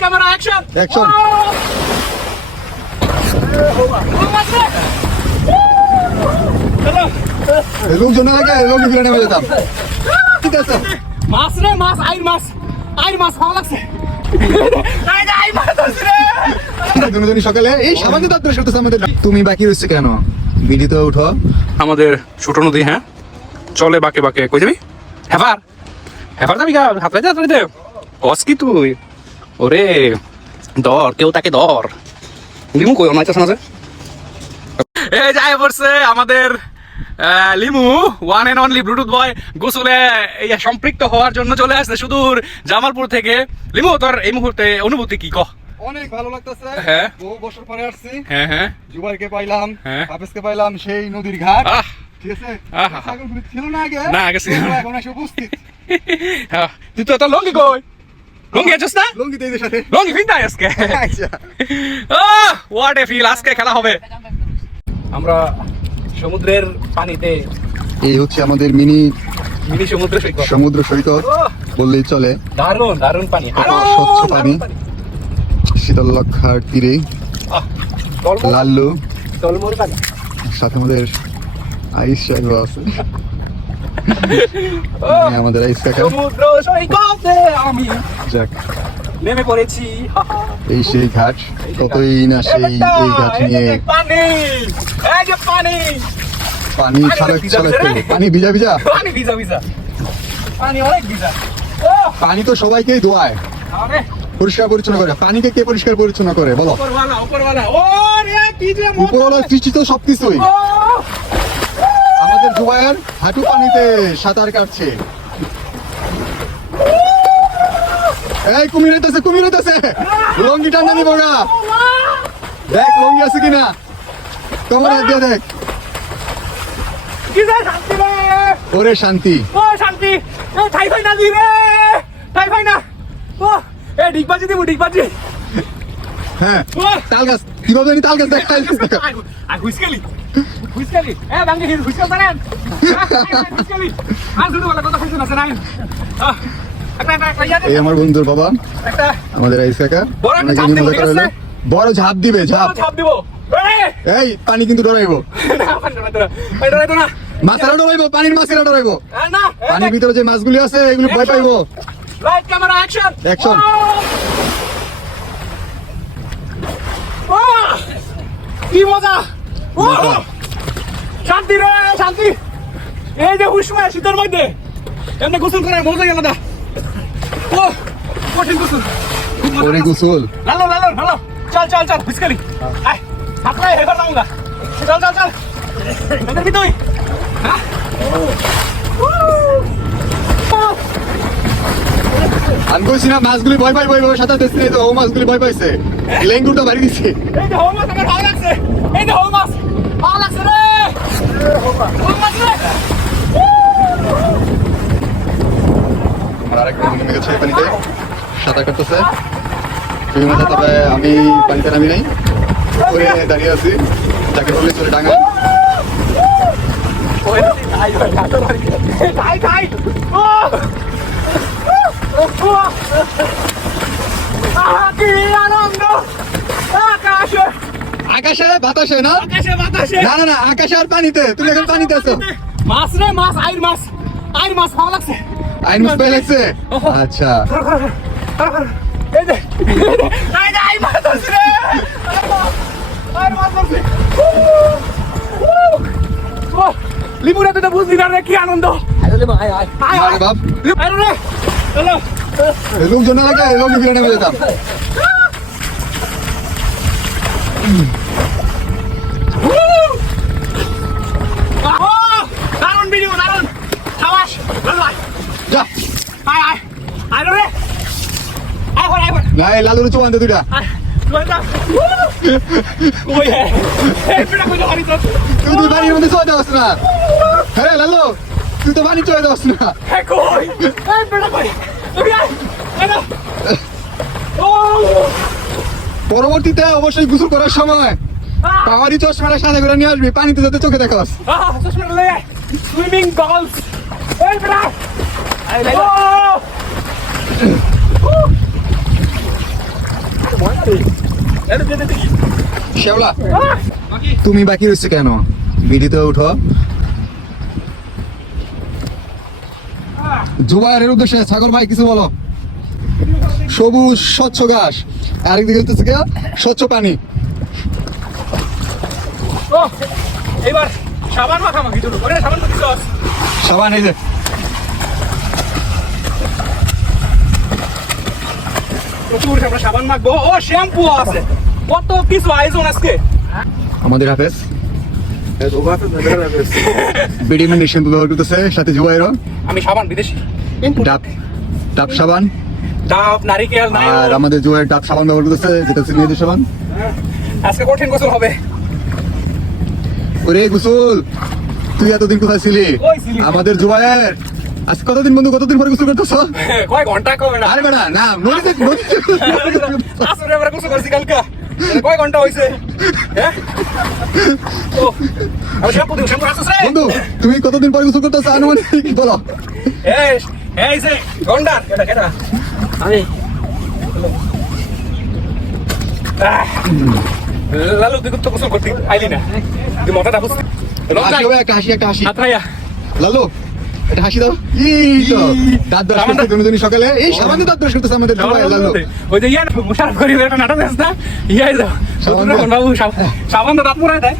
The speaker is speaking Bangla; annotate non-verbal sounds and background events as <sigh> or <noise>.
Camera action Action. লোকজন লাগে লোক ফিরে নেমে যেতাম। ঠিক আছে। মাছ রে মাছ আইর মাছ। আইর মাছ ভালো লাগছে। দুজনই সকালে। এই সামান্য করতেছে আমাদের। তুমি বাকি রয়েছে কেন? বিডিতে উঠো। আমাদের ছোট নদী হ্যাঁ? চলে বাকে বাকে। কই যাবি? হেফার। হেফার যাবি গা? কস কি তুই? ওরে দর কেউ তাকে দর। লিমু কই? অনাইতে শোনা এই যাই পড়ছে আমাদের লিমু one and only Bluetooth boy গোসলে এই সম্পৃক্ত হওয়ার জন্য চলে আসছে সুদূর জামালপুর থেকে। লিমু তোর এই মুহূর্তে অনুভূতি কি? কহ অনেক ভালো লাগতেছে। হ্যাঁ। বহু বছর পরে আসছি। হ্যাঁ হ্যাঁ। জুবাইকে পাইলাম হ্যাঁ। হাফেজকে পাইলাম সেই নদীর ঘাট। আহ। ঠিক আছে। ছিল না আগে। না, আগে ছিল না। এখন এসে উপস্থিত। হ্যাঁ, তুই তো তোর লঙ্গি কই? লঙ্গি আছিস না? সাথে লঙ্গি আজকে। আচ্ছা। হোয়াট এ ফিল আজকে খেলা হবে। আমরা সমুদ্রের পানিতে এই হচ্ছে আমাদের মিনি মিনি সমুদ্র সৈকত। সমুদ্র সৈকত বললেই চলে। দারুণ দারুণ পানি। আরও স্বচ্ছ পানি। শীতল লক্ষার তীরে। লাল্লু। সাথে আমাদের আইস আছে। এই <laughs> আমাদের সমুদ্র সৈকতে আমি যাক। নেমে পড়েছি। এই সেই ঘাট কতই না সেই এই ঘাট নিয়ে। পানি এই যে পানি। পানি পানি ভিজা ভিজা। পানি ভিজা ভিজা? পানি ভিজা ভিজা। পানি অনেক ভিজা। পানি তো সবাইকেই ধোয়ায় আরে। পরিষ্কার পরিচ্ছন্ন করে। পানিকে কে পরিষ্কার পরিচ্ছন্ন করে? বলো। উপরওয়ালা উপরওয়ালা। ও রে কি যে উপরওয়ালা সৃষ্টি তো সবকিছুই। ও হাঁটু পানিতে সাঁতার কাটছে। এই কুমির হইতেছে কুমির হইতেছে। লঙ্গি টান্ডা নিব না দেখ লঙ্গি আছে কিনা? তোমার হাত দিয়ে দেখ। ওরে শান্তি। ও শান্তি। এ ঠাই ভাই না দি রে। ঠাই ভাই না। ও এ ডিগবাজি দিব ডিগবাজি হ্যাঁ তাল গাছ। কীভাবে তাল গাছ দেখ তাল গাছ দেখ। আই হুইসকেলি। হুইসকেলি? এ বাঙ্গি হির হুইসকেল জানেন হুইসকেলি। আর শুধু বলা কথা কইছ না জানেন আহ, একটা একটা একটা দে, এই আমার বন্ধুর বাবা আমাদের আইস কাকা। বড় অনেক ঝাঁপ মজা ঠিক করালো বড় ঝাঁপ দিবে ঝাঁপ। ছাপ দিব। এই! পানি কিন্তু ডরাইবো। মাছেরা ডরাইবো পানির মাছেরা ডরাইবো। না পানির ভিতরে যে মাছগুলি আছে এগুলো ভয় পাইবো। Light camera action Action. কি মজা। শান্তি রে শান্তি! এই যে উষ্মা শীতের মধ্যে। এমনি গোসল করে মজা গেল না ও কঠিন গোসল। ওরে গোসল। লালো লালো লালো। চল চল চল হুইসকালি আয় লাউঙ্গা চল চল চল। এদের কি তুই। হ্যাঁ আমি কইছি না মাছগুলি ভয় পাইবো এইভাবে সাঁতার দিচ্ছি তো ও মাছগুলি ভয় পাইছে। লেঙ্গুরটা বাড়ি দিচ্ছে এই যে হোমাস আমার ভালো লাগছে। এই যে হোমাস ভালো গেছে পানিতে। সাঁতার কাটতেছে। মতো তবে আমি পানিতে নামি নাই। ওরে দাঁড়িয়ে আছি। যাকে বলে চলে ডাঙা। আনন্দ! আকাশে বাতাসে না? আকাশে বাতাসে। না না না আকাশে আর পানিতে। তুমি এখন পানিতে আছো। মাছ রে মাছ আইর মাছ। আইর মাছ ভালো লাগছে। আইন মাছ পাই লাগছে? আচ্ছা। এই যে এই যে আইর মাছ আছে রে। আইর মাছ আছে। লিমুরা তো বুঝলি না রে কি আনন্দ। আয় আয়। আয় আরে বাপ। আরে রে। চলো। লোকজন না লাগে লোক ফিরে নেমে যেতাম ও দারুণ ভিডিও দারুণ সাবাস ভালো আয় যা আয় আয় আয় রে আয় করে আয় করে না এই লালুর আনতে দুইটা। আয় <laughs> তুই তুই তুই বাড়ির মধ্যে চলে যাস না। হ্যাঁ লালু তুই তো বাড়ি চলে যাস না। হে কই? এই পিটা কই? তুমি আয়। আয় না। ও। পরবর্তীতে অবশ্যই গোসল করার সময় পাওয়ারি চশমাটা সাথে করে নিয়ে আসবি পানিতে যাতে চোখে দেখাস চশমা সুইমিং গগলস এই পিটা আয় লাই শেওলা তুমি বাকি রয়েছে কেন? বিডিতে উঠো। জুবাইরের উদ্দেশ্যে সাগর ভাই কিছু বলো। সবুজ স্বচ্ছ ঘাস। আরেকদিকে হচ্ছে কি স্বচ্ছ পানি। ও এবার সাবান মাখামাখি চলো ওরে সাবান সাবান এই যে। প্রচুর আমরা সাবান মাখবো। ও শ্যাম্পু আছে। কত কিছু আয়োজন আজকে? আমাদের হাফেজ। বিডি মেডিসিন ব্যবহার করতেছে সাথে জুবাইরও। আমি সাবান বিদেশি। ডাব ডাব সাবান। ডাব নারিকেল আর আমাদের জুবাইর ডাব সাবান ব্যবহার করতেছে যেটা হচ্ছে মেয়েদের সাবান। আজকে কঠিন গোসল হবে। ওরে গুসুল তুই এতদিন কোথায় ছিলি? আমাদের জুবাইর। আজ কতদিন বন্ধু কতদিন পরে গোসল করতেছ? কয় ঘণ্টা কবে না আরে বেটা না নদীতে নদীতে আসলে আমরা গোসল করছি কালকা। এটা কয় ঘণ্টা হইছে? হ্যাঁ বন্ধু তুমি কতদিন পরে গোসল করতেছ? আনুমানিক বলো। এই এই যে গন্ডার কেটা কেটা? আমি লালু তুই তো গোসল করতি আইলি না। তুই একটা হাসি একটা হাসি লালু এটা হাসি দাও। এই তো। দাঁত ব্রাশ করতে দুজনই সকালে। এই সামান্য দাঁত ব্রাশ করতেছে আমাদের জুবাইর লালু ওই যে ইয়া মুশারফ করি একটা নাটক আছে না? দাও। দাঁত দেয়।